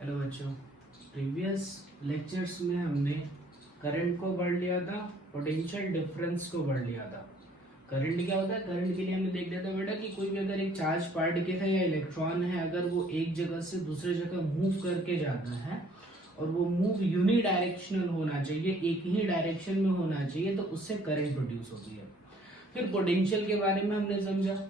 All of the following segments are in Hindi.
हेलो बच्चों, प्रीवियस लेक्चर्स में हमने करंट को पढ़ लिया था, पोटेंशियल डिफरेंस को पढ़ लिया था। करंट क्या होता है? करंट के लिए हमने देख लिया था बेटा कि कोई भी अगर एक चार्ज पार्टिकल है या इलेक्ट्रॉन है, अगर वो एक जगह से दूसरे जगह मूव करके जाता है और वो मूव यूनी डायरेक्शनल होना चाहिए, एक ही डायरेक्शन में होना चाहिए, तो उससे करंट प्रोड्यूस होती है। फिर पोटेंशियल के बारे में हमने समझा।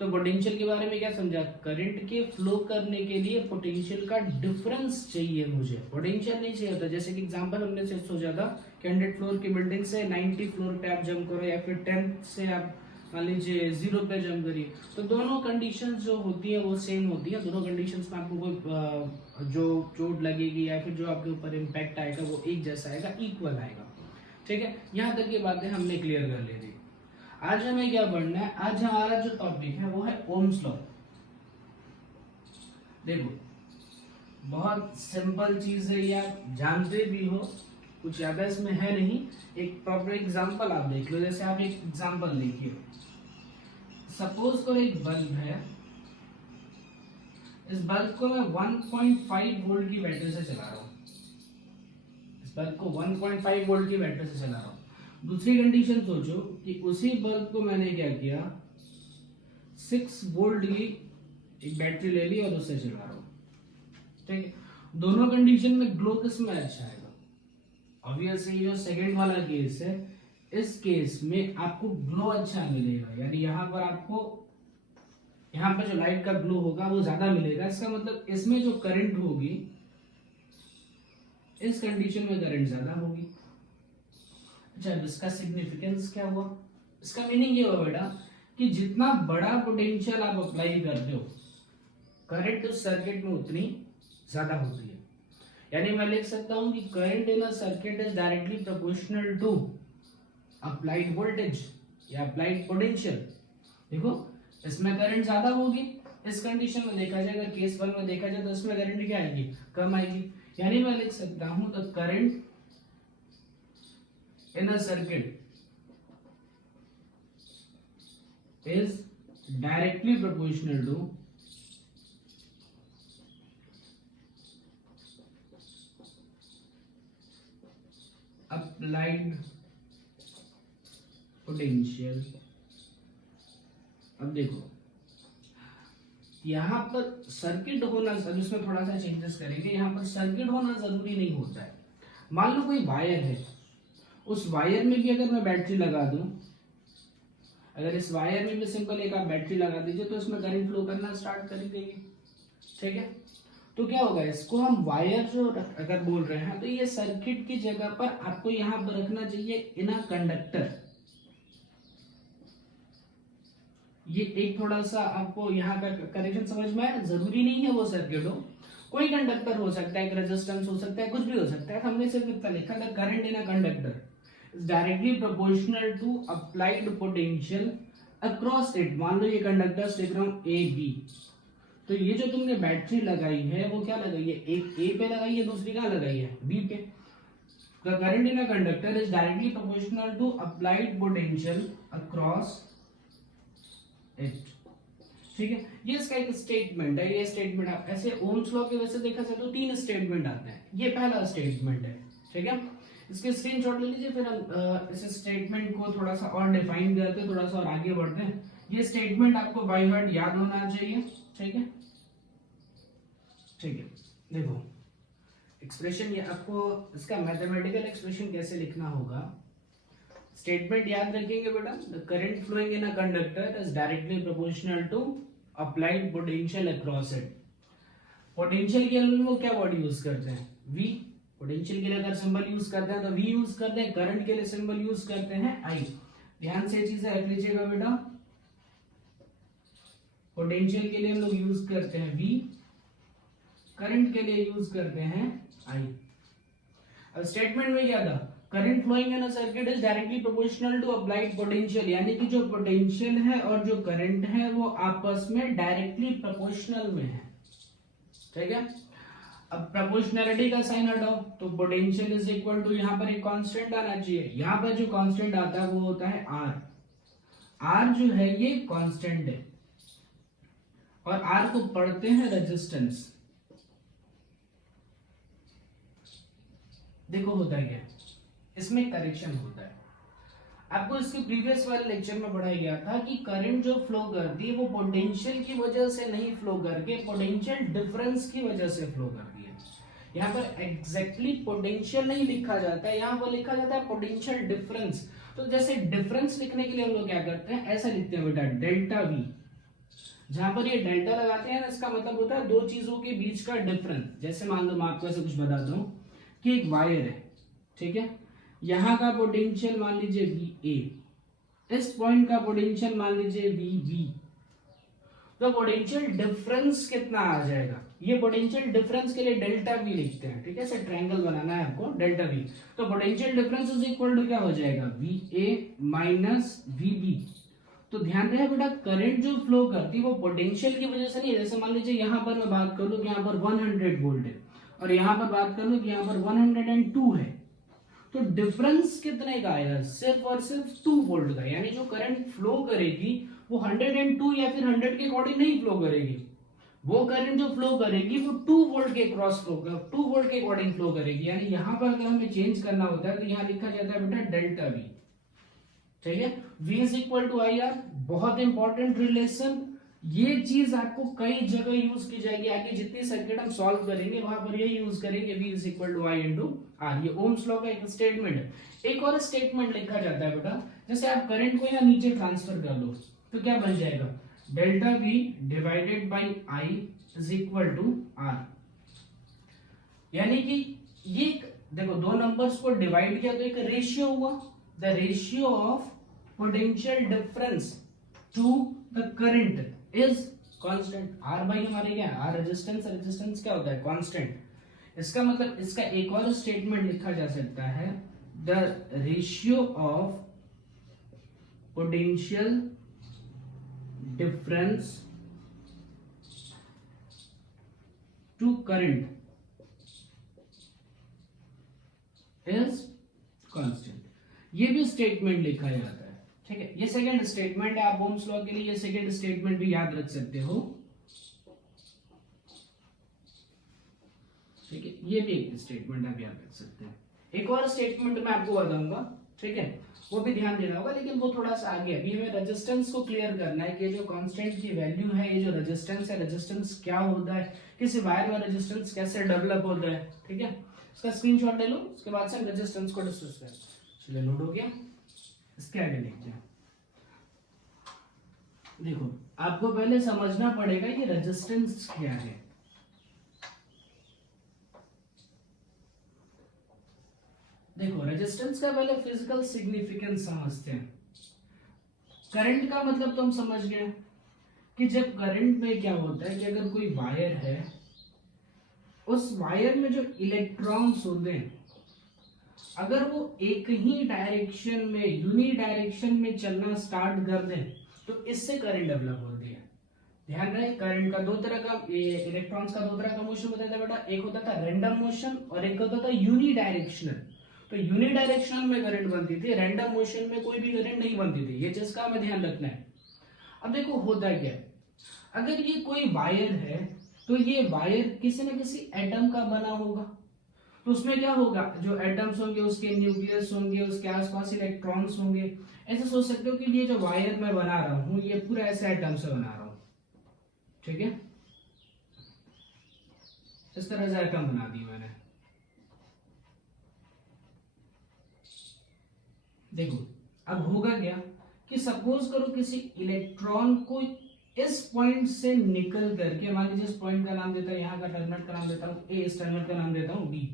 तो पोटेंशियल के बारे में क्या समझा? करंट के फ्लो करने के लिए पोटेंशियल का डिफरेंस चाहिए मुझे, पोटेंशियल नहीं चाहिए होता। जैसे कि एग्जांपल हमने से सोचा था कि 100 फ्लोर की बिल्डिंग से 90 फ्लोर पे आप जंप करो, या फिर 10 से आप मान लीजिए 0 पे जंप करिए, तो दोनों कंडीशंस जो होती है वो सेम होती है। दोनों कंडीशंस में आपको कोई जो चोट लगेगी या फिर जो आपके ऊपर इम्पैक्ट आएगा वो एक जैसा आएगा, इक्वल आएगा। ठीक है, यहाँ तक की बातें हमने क्लियर कर ली थी। आज हमें क्या पढ़ना है? आज हमारा जो टॉपिक है वो है ओम्स लॉ। देखो, बहुत सिंपल चीज है, ये आप जानते भी हो, कुछ ज्यादा इसमें है नहीं। एक प्रॉपर एग्जांपल आप देख लो। जैसे आप एक एग्जांपल देखिए, सपोज करो एक बल्ब है, इस बल्ब को मैं 1.5 वोल्ट की बैटरी से चला रहा हूँ। इस बल्ब को 1.5 वोल्ट की बैटरी से चला रहा हूँ। दूसरी कंडीशन सोचो कि उसी बल्ब को मैंने क्या किया, 6 वोल्ट की एक बैटरी ले ली और उससे चला रहा हूं। ठीक है, दोनों कंडीशन में ग्लो किस में अच्छा आएगा? ऑब्वियसली जो सेकंड वाला केस है, इस केस में आपको ग्लो अच्छा मिलेगा, यानी यहां पर आपको यहां पर जो लाइट का ग्लो होगा वो ज्यादा मिलेगा। इसका मतलब इसमें जो करंट होगी, इस कंडीशन में करंट ज्यादा होगी। अच्छा, इसका सिग्निफिकेंस क्या हुआ? इसका मीनिंग ये हुआ बेटा कि जितना बड़ा पोटेंशियल आप अप्लाई करते हो, करंट उस सर्किट में उतनी ज्यादा होती है। यानी मैं लिख सकता हूं कि current in a circuit is directly proportional to applied voltage या अप्लाइड पोटेंशियल। देखो, इसमें करंट ज्यादा होगी। इस कंडीशन में देखा जाए, अगर केस 1 में देखा जाए तो इसमें करंट क्या आएगी? कम आएगी। यानी मैं लिख सकता हूं the current in a circuit is directly proportional to applied potential। अब देखो, यहां पर सर्किट होना, अब इसमें थोड़ा सा चेंजेस करेंगे। यहां पर सर्किट होना जरूरी नहीं होता है। मान लो कोई वायर है, उस वायर में भी अगर मैं बैटरी लगा दूं, अगर इस वायर में भी सिंपल एक आप बैटरी लगा दीजिए तो इसमें करंट फ्लो करना स्टार्ट कर देगी। ठीक है, तो क्या होगा? इसको हम वायर जो अगर बोल रहे हैं, तो ये सर्किट की जगह पर आपको यहां पर रखना चाहिए इन अ कंडक्टर। ये एक थोड़ा सा आपको यहाँ का कनेक्शन समझ में आया। जरूरी नहीं है वो सर्किट हो, कोई कंडक्टर हो सकता है, एक रेजिस्टेंस हो सकता है, कुछ भी हो सकता है। हमने सिर्फ इतना लिखा था, current in a conductor is directly proportional to applied potential across it. मान लो ये कंडक्टर्स लिख रहा हूँ ए बी, तो ये जो तुमने बैटरी लगाई है वो क्या लगाई है? एक ए पे लगाई है, दूसरी कहाँ लगाई है? बी पे। The current in a conductor is directly proportional to applied potential across it। ठीक है, ये इसका एक स्टेटमेंट है। ये स्टेटमेंट आप ऐसे ओम्स लॉ के वैसे देखा जाए तो 3 स्टेटमेंट आते हैं। ये पहला स्टेटमेंट है। ठीक है, इसके स्क्रीनशॉट ले लीजिए, फिर हम इस स्टेटमेंट को थोड़ा सा और डिफाइन करते हैं, थोड़ा सा और आगे बढ़ते हैं। ये स्टेटमेंट आपको बाय हार्ट याद होना चाहिए। ठीक है, ठीक है, देखो एक्सप्रेशन, ये आपको इसका मैथमेटिकल एक्सप्रेशन कैसे लिखना होगा, स्टेटमेंट याद रखेंगे बेटा। The current flowing in a conductor is directly proportional to applied potential across it. Potential के लिए वो क्या वर्ड यूज करते हैं? V। पोटेंशियल के लिए अगर सिंबल यूज करते हैं तो V यूज करते हैं, करंट के लिए सिंबल यूज करते हैं I। ध्यान से चीजें रख लीजिएगा बेटा। पोटेंशियल के लिए हम लोग यूज करते हैं V, करंट के लिए यूज करते हैं I। अब स्टेटमेंट में क्या था? Current flowing in a circuit is directly proportional to applied potential, यानी कि जो पोटेंशियल है और जो करंट है वो आपस में डायरेक्टली प्रोपोर्शनल में है। ठीक है, अब प्रोपोर्शनलिटी का साइन हटाओ तो पोटेंशियल इज इक्वल टू, यहां पर एक कांस्टेंट आना चाहिए। यहां पर जो कांस्टेंट आता है वो होता है R। R जो है ये कांस्टेंट है, और R को पढ़ते हैं रेजिस्टेंस। देखो होता क्या है, इसमें करेक्शन होता है। आपको इसके प्रीवियस वाले लेक्चर में पढ़ाया गया था कि करंट जो फ्लो करती है वो पोटेंशियल की वजह से नहीं फ्लो करके पोटेंशियल डिफरेंस की वजह से फ्लो करती है। यहाँ पर एग्जैक्टली पोटेंशियल नहीं लिखा जाता है, यहाँ पर लिखा जाता है पोटेंशियल डिफरेंस। तो जैसे डिफरेंस लिखने के लिए हम लोग क्या करते हैं, ऐसा लिखते हैं बेटा डेल्टा वी। जहां पर ये डेल्टा लगाते हैं ना, इसका मतलब होता है दो चीजों के बीच का डिफरेंस। जैसे मान लो मैं आपको ऐसे कुछ बताता हूँ कि एक वायर है, ठीक है, यहाँ का पोटेंशियल मान लीजिए वी ए, इस पॉइंट का पोटेंशियल मान लीजिए वी बी। तो पोटेंशियल डिफरेंस कितना आ जाएगा, ये पोटेंशियल डिफरेंस के लिए डेल्टा वी लिखते हैं, ठीक है। ऐसे ट्रायंगल बनाना है आपको, डेल्टा वी। तो potential difference is equal to क्या हो जाएगा, V A minus V B. तो ध्यान रहे बेटा, करंट जो फ्लो करती है वो पोटेंशियल की वजह से नहीं है। जैसे मान लीजिए यहाँ पर मैं बात कर लूँ कि यहाँ पर 100 वोल्ट है और यहाँ पर बात कर लूँ कि यहाँ पर 102 है, तो डिफरेंस कितने का आएगा, सिर्फ और सिर्फ 2 वोल्ट का। यानी जो करंट फ्लो करेगी वो 102 या फिर 100 के अकॉर्डिंग नहीं फ्लो करेगी। वो करंट जो फ्लो करेगी वो 2 वोल्ट के क्रॉस फ्लो, 2 वोल्ट के अकॉर्डिंग फ्लो करेगी। यानी यहाँ पर अगर हमें चेंज करना होता है तो यहाँ लिखा जाता है बेटा डेल्टा वी, ठीक है। V is equal to I R, बहुत इंपॉर्टेंट रिलेशन। ये चीज आपको कई जगह यूज की जाएगी, आगे जितनी सर्किट हम सॉल्व करेंगे वहां पर यही यूज करेंगे, V is equal to I into R. ये ओम्स लॉ का एक स्टेटमेंट है। एक और स्टेटमेंट लिखा जाता है बेटा, जैसे आप करंट को यहाँ नीचे ट्रांसफर कर लो तो क्या बन जाएगा, delta V divided by I is equal to R. यानी कि ये देखो, दो नंबर्स को डिवाइड किया तो एक रेशियो हुआ, the ratio of potential difference to the current is constant। R भाई हमारे क्या है, R रेजिस्टेंस, रेजिस्टेंस क्या होता है, कांस्टेंट। इसका मतलब इसका एक और स्टेटमेंट लिखा जा सकता है, the ratio of potential difference to current is constant। ये भी स्टेटमेंट लिखा जाता है, ठीक है। ये सेकंड स्टेटमेंट है, आप ओम्स लॉ के लिए ये सेकंड स्टेटमेंट भी याद रख सकते हो, ठीक है। ये भी एक स्टेटमेंट आप याद रख सकते हैं। एक और स्टेटमेंट मैं आपको बताऊंगा, ठीक है, वो भी ध्यान देना होगा, लेकिन वो थोड़ा सा आगे। अभी हमें रेजिस्टेंस को क्लियर करना है कि जो कांस्टेंट की वैल्यू है, ये जो रेजिस्टेंस है, रेजिस्टेंस क्या होता है, किसी वायर में रेजिस्टेंस कैसे डेवलप होता है, ठीक है। इसका स्क्रीनशॉट ले लो, उसके बाद से हम रेजिस्टेंस को डिस्कस करें। चलिए लोड हो गया, इसके आगे देखते हैं। देखो आपको पहले समझना पड़ेगा कि रेजिस्टेंस क्या है। देखो रेजिस्टेंस का पहले फिजिकल सिग्निफिकेंस समझते हैं। करंट का मतलब तो हम समझ गए कि जब करंट में क्या होता है कि अगर कोई वायर है, उस वायर में जो इलेक्ट्रॉन्स होते हैं, अगर वो एक ही डायरेक्शन में, यूनि डायरेक्शन में चलना स्टार्ट कर दें तो इससे करंट डेवलप होती है। ध्यान रहे, करंट का दो तरह का, इलेक्ट्रॉन्स का दो तरह का मोशन होता था बेटा, एक होता था रैंडम मोशन और एक होता था यूनि डायरेक्शनल। तो यूनि डायरेक्शनल में करंट बनती थी, रैंडम मोशन में कोई भी करंट नहीं बनती थी। ये चीज का हमें ध्यान रखना है। अब देखो होता क्या है, अगर ये कोई वायर है तो ये वायर किसी न किसी एटम का बना होगा। तो उसमें क्या होगा, जो एटम्स होंगे उसके न्यूक्लियस होंगे, उसके आसपास इलेक्ट्रॉन्स होंगे। ऐसे सोच सकते हो कि ये जो वायर मैं बना रहा हूं ये पूरा ऐसे एटम से बना रहा हूं, ठीक है। इस तरह से एटम बना दी मैंने। देखो अब होगा क्या कि सपोज करो किसी इलेक्ट्रॉन को इस पॉइंट से निकल करके, मान लीजिए इस पॉइंट का नाम देता हूं, यहाँ का टर्मिनल का नाम देता हूं ए, इस टर्मिनल का नाम देता हूं बी।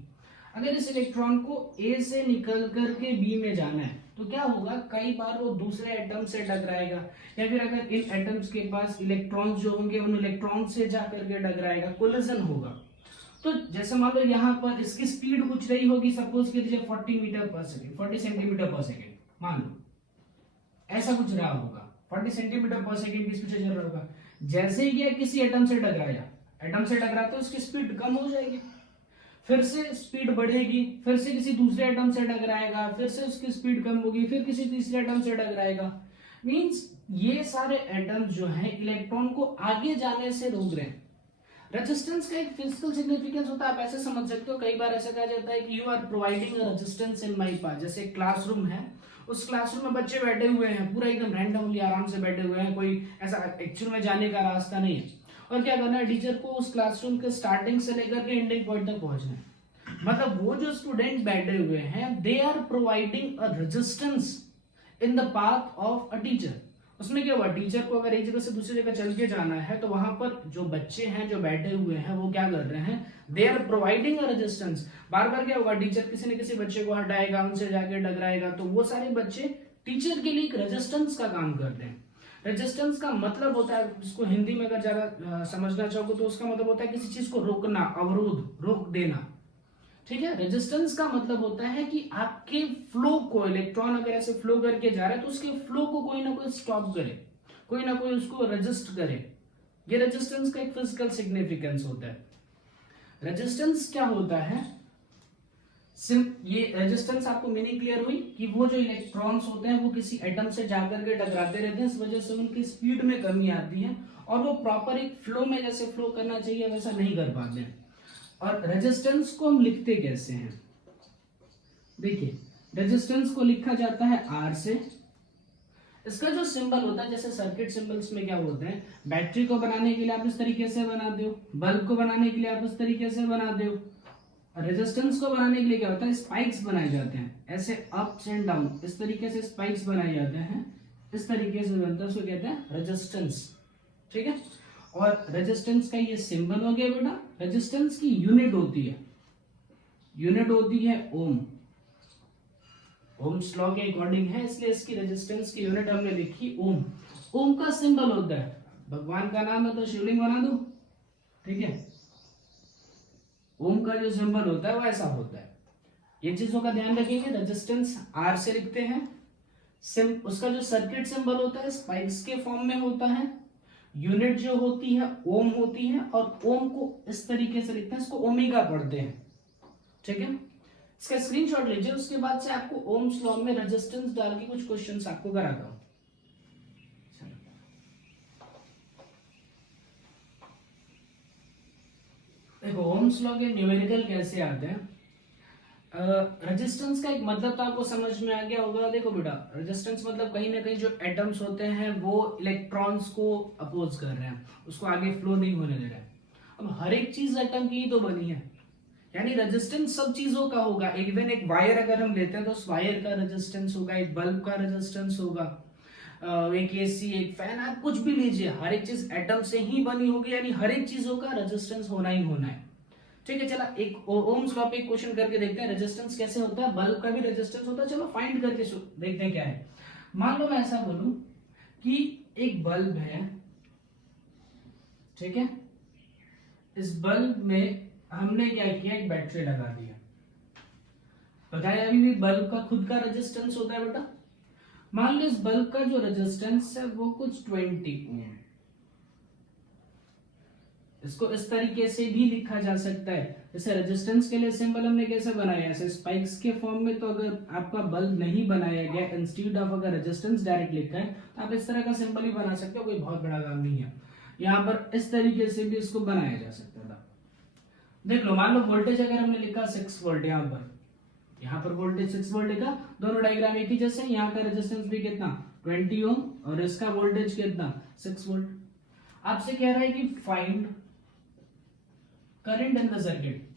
अगर इस इलेक्ट्रॉन को ए से निकल करके बी में जाना है तो क्या होगा, कई बार वो दूसरे एटम से टकराएगा, या फिर अगर इन एटम्स के पास इलेक्ट्रॉन्स जो होंगे उन इलेक्ट्रॉन से जा करके टकराएगा, कोलिजन होगा। तो जैसे मान लो यहाँ पर इसकी स्पीड कुछ रही होगी, सपोज कीजिए 40 मीटर पर सेकेंड, 40 सेंटीमीटर पर सेकेंड, मान लो ऐसा कुछ रहा होगा, 40 सेंटीमीटर पर सेकेंड की स्पीड से चल रहा होगा। जैसे ही ये किसी एटम से टकराया, एटम से टकराते उसकी स्पीड कम हो जाएगी, फिर से स्पीड बढ़ेगी, फिर से किसी दूसरे एटम से टकराएगा, फिर से उसकी स्पीड कम होगी, फिर किसी तीसरे एटम से टकराएगा। मींस ये सारे एटम जो हैं इलेक्ट्रॉन को आगे जाने से रोक रहे हैं। रेजिस्टेंस का एक फिजिकल सिग्निफिकेंस होता है, आप ऐसे समझ सकते हो, कई बार ऐसा कहा जाता है कि you are providing a resistance in my path. जैसे क्लासरूम है, उस क्लासरूम में बच्चे बैठे हुए हैं, पूरा एकदम रैंडमली आराम से बैठे हुए हैं, कोई ऐसा एक्चुअल में जाने का रास्ता नहीं है, और क्या करना है, टीचर को उस क्लासरूम के स्टार्टिंग से लेकर के एंडिंग पॉइंट तक पहुंचना है। मतलब वो जो स्टूडेंट बैठे हुए हैं, they are providing a resistance in the path of a teacher. उसमें क्या हुआ, टीचर को अगर एक जगह से दूसरी जगह चल के जाना है, तो वहां पर जो बच्चे हैं जो बैठे हुए हैं वो क्या कर रहे हैं, they are providing a resistance. बार बार क्या होगा, टीचर किसी न किसी बच्चे को हटाएगा, उनसे जाके टकराएगा, तो वो सारे बच्चे टीचर के लिए एक रेजिस्टेंस का काम करते हैं। रेजिस्टेंस का मतलब होता है, इसको हिंदी में अगर ज्यादा समझना चाहोगे तो उसका मतलब होता है किसी चीज को रोकना, अवरोध, रोक देना। ठीक है, रेजिस्टेंस का मतलब होता है कि आपके फ्लो को, इलेक्ट्रॉन अगर ऐसे फ्लो करके जा रहा है तो उसके फ्लो को कोई ना कोई स्टॉप करे, कोई ना कोई उसको रेजिस्ट करे। ये रेजिस्टेंस का एक फिजिकल सिग्निफिकेंस होता है। रेजिस्टेंस क्या होता है, ये रेजिस्टेंस आपको मीनिंग क्लियर हुई कि वो जो इलेक्ट्रॉन्स होते हैं वो किसी एटम से जाकर के टकराते रहते हैं, इस वजह से उनकी स्पीड में कमी आती है और वो प्रॉपर एक फ्लो में जैसे फ्लो करना चाहिए वैसा नहीं कर पाते हैं। और रेजिस्टेंस को हम लिखते कैसे हैं, देखिए रेजिस्टेंस को लिखा जाता है R से। इसका जो सिंबल होता है, जैसे सर्किट सिंबल्स में क्या होते हैं, बैटरी को बनाने के लिए आप इस तरीके से बनाते हो, बल्ब को बनाने के लिए आप इस तरीके से बनाते हो, रेजिस्टेंस को बनाने के लिए क्या होता है, स्पाइक्स बनाए जाते हैं, ऐसे अप्स एंड डाउन, इस तरीके से स्पाइक्स बनाए जाते हैं, इस तरीके से बनता है, उसको कहते हैं रेजिस्टेंस। ठीक है, और रेजिस्टेंस का ये सिंबल हो गया बेटा। रेजिस्टेंस की यूनिट होती है, यूनिट होती है ओम, ओम्स लॉ के अकॉर्डिंग है, इसलिए इसकी रेजिस्टेंस की यूनिट हमने लिखी ओम। ओम का सिंबल होता है, भगवान का नाम है तो शिवलिंग बना दो। ठीक है, ओम का जो सिंबल होता है वो ऐसा होता है। ये चीजों का ध्यान रखेंगे, रेजिस्टेंस R से लिखते हैं, उसका जो सर्किट सिंबल होता है स्पाइक्स के फॉर्म में होता है, यूनिट जो होती है ओम होती है, और ओम को इस तरीके से लिखते हैं, इसको ओमेगा पढ़ते हैं। ठीक है, इसका स्क्रीनशॉट लीजिए, उसके बाद से आपको ओम्स लॉ में रेजिस्टेंस डाल के कुछ क्वेश्चंस आपको कराता हूं। देखो ओम्स लॉ के न्यूमेरिकल कैसे आते हैं। रेजिस्टेंस का एक मतलब तो आपको समझ में आ गया होगा। देखो बेटा, रेजिस्टेंस मतलब कहीं ना कहीं जो एटम्स होते हैं वो इलेक्ट्रॉन्स को अपोज कर रहे हैं, उसको आगे फ्लो नहीं होने दे रहे हैं। अब हर एक चीज एटम की ही तो बनी है, यानी रेजिस्टेंस सब चीजों का होगा। इवन एक वायर अगर हम लेते हैं तो उस वायर का रेजिस्टेंस होगा, एक बल्ब का रेजिस्टेंस होगा, एक एसी, एक फैन, आप कुछ भी लीजिए, हर एक चीज एटम से ही बनी होगी, यानी हर एक चीजों का रेजिस्टेंस होना ही होना है। ठीक है, चला एक ओम्स लॉ पे एक क्वेश्चन करके देखते हैं, रेजिस्टेंस कैसे होता है, बल्ब का भी रेजिस्टेंस होता है। चलो फाइंड करके देखते हैं क्या है। मान लो मैं ऐसा बोलूं कि एक बल्ब है, ठीक है, इस बल्ब में हमने क्या किया, एक बैटरी लगा दिया। बताया अभी भी बल्ब का खुद का रेजिस्टेंस होता है बेटा। मान लो इस बल्ब का जो रेजिस्टेंस है वो कुछ 20 ओम, इसको इस तरीके से भी लिखा जा सकता है। जैसे रेजिस्टेंस के लिए सिंबल हमने कैसे बनाया, ऐसे स्पाइक्स के फॉर्म में। तो अगर आपका बल्ब नहीं बनाया गया, इंस्टीट्यूट ऑफ अगर रेजिस्टेंस डायरेक्ट लिखा है, तो आप इस तरह का सिंबल ही बना सकते हो, कोई बहुत बड़ा काम नहीं है। यहाँ पर इस तरीके से भी इसको बनाया जा सकता था। देख लो, मान लो वोल्टेज अगर हमने लिखा 6 वोल्ट, यहाँ पर वोल्टेज 6 वोल्ट लिखा, दोनों डायग्राम एक ही जैसे, यहाँ का रेजिस्टेंस भी कितना 20 ओम और इसका वोल्टेज कितना 6 वोल्ट। आपसे कह रहा है कि find current in the circuit,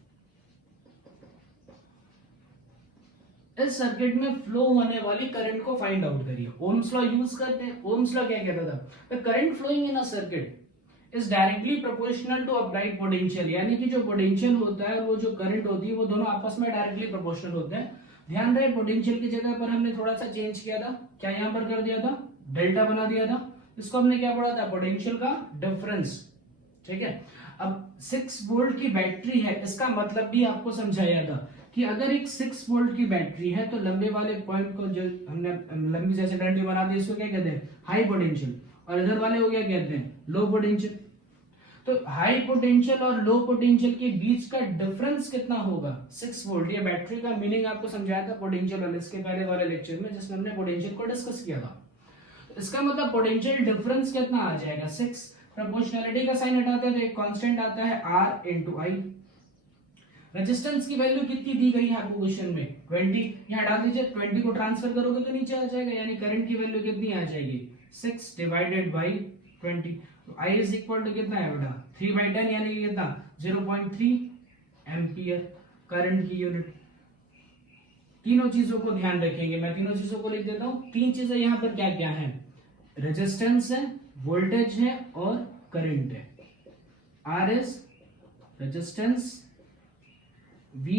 इस सर्किट में फ्लो होने वाली करंट को फाइंड आउट करिए। ओम्स लॉ यूज करते हैं। ओम्स लॉ क्या कहता था, the current flowing in a circuit is directly proportional to applied potential, यानी कि जो पोटेंशियल होता है, वो जो करंट होती है, वो दोनों आपस में डायरेक्टली प्रोपोर्शनल होते हैं। ध्यान रहे, पोटेंशियल की जगह पर हमने थोड़ा सा चेंज किया था, क्या यहां पर कर दिया था, डेल्टा बना दिया था। इसको हमने क्या पढ़ा था, पोटेंशियल का डिफरेंस। ठीक है, अब 6 वोल्ट की बैटरी है, इसका मतलब भी आपको समझाया था कि अगर एक 6 वोल्ट की बैटरी है तो लंबे वाले पॉइंट को, जो हमने लंबी जैसे डंडी बना दी, इसको क्या कहते हैं, हाई पोटेंशियल, और इधर वाले को क्या कहते हैं, लो पोटेंशियल। तो हाई पोटेंशियल और लो पोटेंशियल के बीच का डिफरेंस कितना होगा, 6 वोल्ट। ये बैटरी का मीनिंग आपको समझाया था पोटेंशियल वाले, इसके पहले वाले लेक्चर में, जिसमें हमने पोटेंशियल को डिस्कस किया था। इसका मतलब पोटेंशियल डिफरेंस कितना आ जाएगा, 6। प्रोपोर्शनैलिटी का साइन हटाते हैं तो एक कांस्टेंट आता है R इंटू आई। रेजिस्टेंस की वैल्यू कितनी दी गई है आपको क्वेश्चन में 20, यहाँ हटा दीजिए, 20 को ट्रांसफर करोगे तो नीचे आ जाएगा, यानी करंट की वैल्यू कितनी आ जाएगी 6 डिवाइडेड बाई 20। तो I इज इक्वल टू कितना है बेटा 3/10 यानी कितना 0.3 एम्पियर करंट की यूनिट। तीनों चीजों को ध्यान रखेंगे, मैं तीनों चीजों को लिख देता हूं। तीन चीजें यहाँ पर क्या क्या है, रेजिस्टेंस है, वोल्टेज है और करंट है। R is resistance, V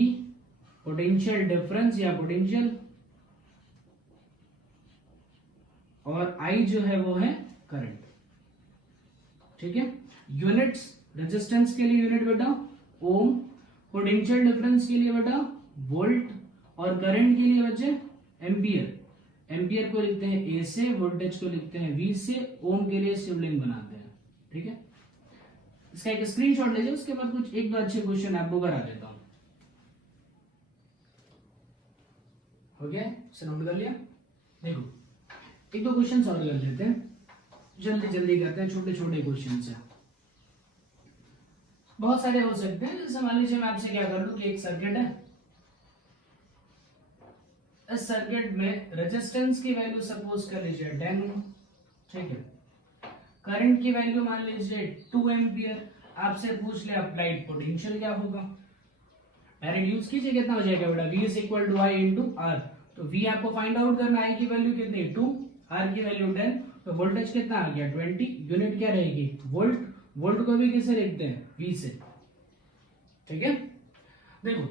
potential difference या पोटेंशियल, और I जो है वो है करंट। ठीक है, यूनिट्स रेजिस्टेंस के लिए यूनिट बेटा ओम, पोटेंशियल डिफरेंस के लिए बेटा वोल्ट, और करंट के लिए बच्चे एम्पियर। एम्पियर को लिखते हैं ए से, वोल्टेज को लिखते हैं वी से, ओम के लिए शिवलिंग बनाते हैं। ठीक है, इसका एक स्क्रीनशॉट लीजिए, उसके बाद कुछ एक दो अच्छे क्वेश्चन आपको करा देता हूं। हो गया, नोट कर लिया। देखो एक दो क्वेश्चन सॉल्व कर लेते हैं, जल्दी जल्दी करते हैं, छोटे छोटे क्वेश्चन से, बहुत सारे हो सकते हैं। जैसे मान लीजिए मैं आपसे क्या कर लूं कि एक सर्किट है, इस सर्किट में रेजिस्टेंस की वैल्यू सपोज कर लीजिए 10 ओम। ठीक है, करंट की वैल्यू मान लीजिए 2 एम्पियर। आपसे पूछ ले अप्लाइड पोटेंशियल क्या होगा, डायरेक्ट यूज कीजिए, कितना हो जाएगा बेटा V is equal to I into R। तो V आपको फाइंड आउट करना, I की वैल्यू कितनी 2, R की वैल्यू 10, तो वोल्टेज कितना आ गया 20, यूनिट क्या रहेगी वोल्ट। वोल्ट को भी किसे लिखते हैं V से। ठीक है, देखो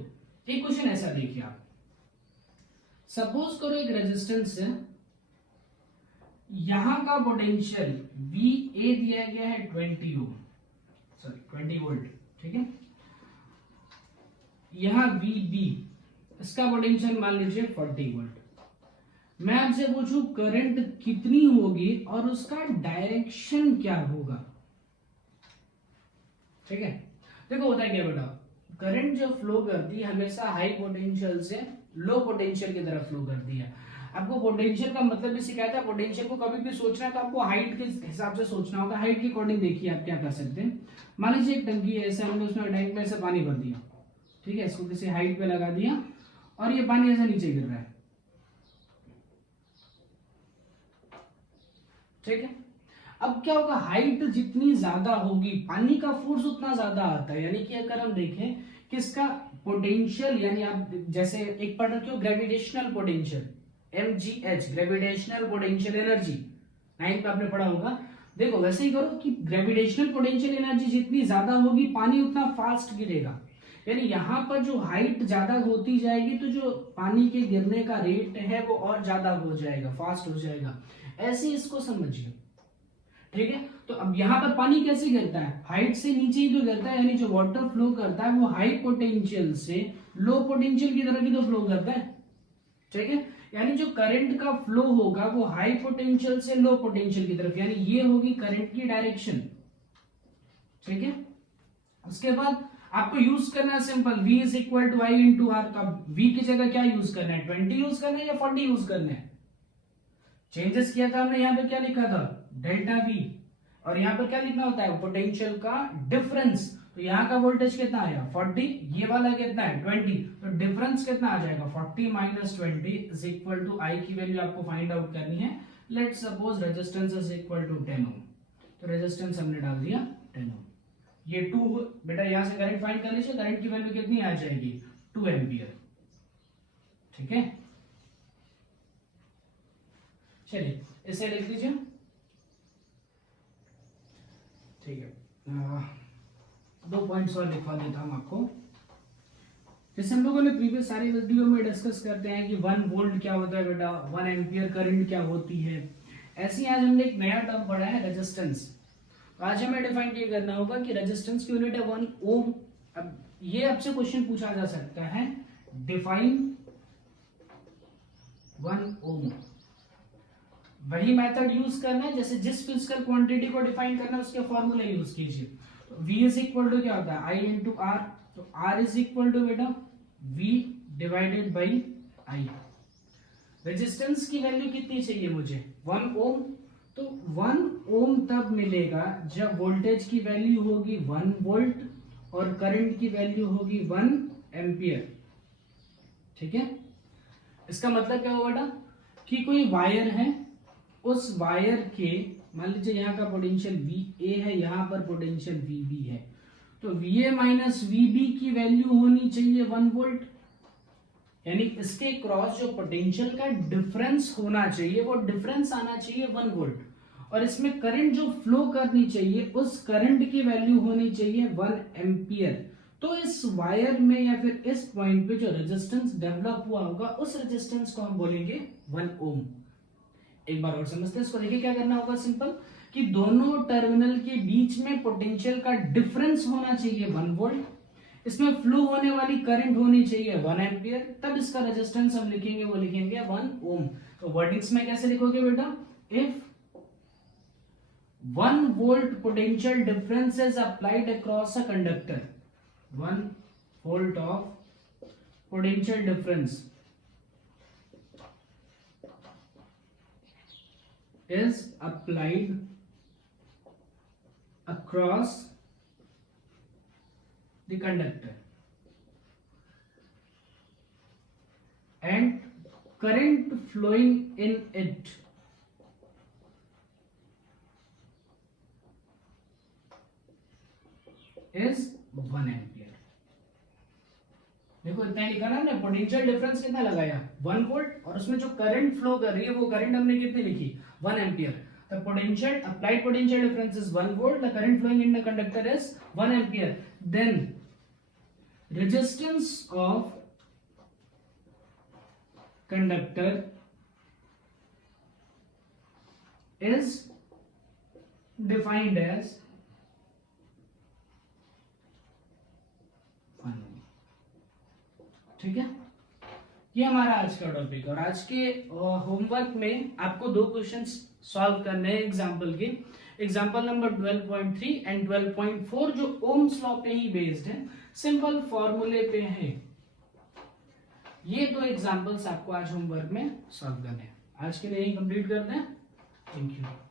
एक क्वेश्चन ऐसा देखिए आप, सपोज करो एक रेजिस्टेंस है, यहां का पोटेंशियल VA दिया गया है 20 ओम, सॉरी 20 वोल्ट। ठीक है, यहां VB, इसका पोटेंशियल मान लीजिए 40 वोल्ट। मैं आपसे पूछूं करंट कितनी होगी और उसका डायरेक्शन क्या होगा। ठीक है, देखो होता है क्या बेटा, करंट जो फ्लो करती है हमेशा हाई पोटेंशियल से लो पोटेंशियल की तरफ फ्लो करती है। आपको पोटेंशियल का मतलब भी सिखाया था, पोटेंशियल को कभी भी सोचना है तो आपको हाइट के हिसाब से सोचना होगा। हाइट के अकॉर्डिंग देखिए आप क्या कर सकते हैं, मान लीजिए एक टंकी है, ऐसा हमने उसमें टैंक में ऐसे पानी भर दिया। ठीक है, इसको किसी हाइट पे लगा दिया और ये पानी ऐसे नीचे गिर रहा है। ठीक है, अब क्या होगा, हाइट जितनी ज्यादा होगी पानी का फोर्स उतना ज्यादा आता है। यानी कि अगर हम देखें किसका पोटेंशियल, यानी आप जैसे एक पढ़ रखे हो gravitational potential MGH, gravitational potential energy, 9th पे आपने पढ़ा होगा। देखो वैसे ही करो कि ग्रेविटेशनल पोटेंशियल एनर्जी जितनी ज्यादा होगी पानी उतना फास्ट गिरेगा। यानी यहाँ पर जो हाइट ज्यादा होती जाएगी तो जो पानी के गिरने का रेट है वो और ज्यादा हो जाएगा, फास्ट हो जाएगा। ऐसे इसको समझिए। ठीक है, तो अब यहाँ पर पानी कैसे गिरता है, हाइट से नीचे ही तो गिरता है। यानी जो वाटर फ्लो करता है वो हाई पोटेंशियल से लो पोटेंशियल की तरफ ही तो फ्लो करता है। ठीक है, यानी जो करंट का फ्लो होगा वो हाई पोटेंशियल से लो पोटेंशियल की तरफ, यानी ये होगी करंट की डायरेक्शन। ठीक है, उसके बाद आपको यूज करना है simple, V is equal to I into R. का V की जगह क्या यूज करना है, 20 यूज करना है या 40 यूज करना है। चेंजेस किया था हमने, यहाँ पे क्या लिखा था डेल्टा V, और यहाँ पर क्या लिखना होता है पोटेंशियल का डिफरेंस। तो यहाँ का वोल्टेज कितना आया 40, ये वाला कितना है 20, तो डिफरेंस कितना आ जाएगा 40 minus 20 is equal to I की वैल्यू आपको फाइंड आउट करनी है। Let suppose resistance is equal to 10 ohm, तो रेजिस्टेंस हमने डाल दिया 10 ओम। ये 2 बेटा यहां से करंट फाइंड कर लीजिए, करंट की वैल्यू कितनी आ जाएगी 2 एम्पियर। ठीक है, चलिए इसे लिख दीजिए। ठीक है, 2 पॉइंट्स और लिखवा देता हूं आपको। जैसे हम लोगों ने प्रीवियस सारी वीडियो में डिस्कस करते हैं कि 1 वोल्ट क्या होता है बेटा, 1 एम्पियर करंट क्या होती है, ऐसे ही आज हमने एक नया टर्म पढ़ा है रेजिस्टेंस। आज हमें डिफाइन ये करना होगा कि रेजिस्टेंस की यूनिट है 1 ओम। अब ये आपसे क्वेश्चन पूछा जा सकता है, डिफाइन 1 ओम। वही मेथड यूज करना है, जैसे जिस फिजिकल क्वांटिटी को डिफाइन करना है उसके फॉर्मूले यूज कीजिए। तो V इज इक्वल टू क्या होता है I इंटू आर, तो R इज इक्वल टू बेटा V divided by I। Resistance की वैल्यू कितनी चाहिए मुझे 1 ओम, तो 1 ओम तब मिलेगा जब वोल्टेज की वैल्यू होगी 1 वोल्ट और करंट की वैल्यू होगी 1 एम्पियर। ठीक है, इसका मतलब क्या होगा बेटा कि कोई वायर है, उस वायर के मान लीजिए यहाँ का पोटेंशियल VA है, यहाँ पर पोटेंशियल VB है, तो VA माइनस VB की वैल्यू होनी चाहिए 1 वोल्ट, यानी इसके क्रॉस जो पोटेंशियल का डिफरेंस होना चाहिए वो डिफरेंस आना चाहिए 1 वोल्ट, और इसमें करंट जो फ्लो करनी चाहिए उस करंट की वैल्यू होनी चाहिए 1 एम्पियर। तो इस वायर में या फिर इस पॉइंट पे जो रेजिस्टेंस डेवलप हुआ होगा उस रेजिस्टेंस को हम बोलेंगे 1 ओम। एक बार और समझते हैं इसको। देखिए क्या करना होगा, सिंपल कि दोनों टर्मिनल के बीच में पोटेंशियल का डिफरेंस होना चाहिए 1 वोल्ट, इसमें फ्लो होने वाली करंट होनी चाहिए 1 एम्पियर, तब इसका रेजिस्टेंस हम लिखेंगे वो लिखेंगे 1 ओम। तो वर्डिंग्स में कैसे लिखोगे बेटा, if 1 volt potential difference is applied across a conductor, 1 volt of potential difference is applied across the conductor and current flowing in it is 1 ampere. देखो इतना लिखा ना हमने, पोटेंशियल डिफरेंस कितना लगाया 1 वोल्ट, और उसमें जो करंट फ्लो कर रही है वो करंट हमने कितनी लिखी 1 ampere. The potential applied potential difference is 1 volt. The current flowing in the conductor is 1 ampere. Then resistance of conductor is defined as 1 ohm. ठीक है, ये हमारा आज का टॉपिक। और आज के होमवर्क में आपको 2 क्वेश्चंस सॉल्व करने हैं एग्जाम्पल के। एग्जाम्पल नंबर 12.3 एंड 12.4 जो ओम्स लॉ पे ही बेस्ड है, सिंपल फॉर्मूले पे है। ये 2 एग्जाम्पल्स आपको आज होमवर्क में सॉल्व करने हैं। आज के लिए यही कंप्लीट करते हैं। Thank you.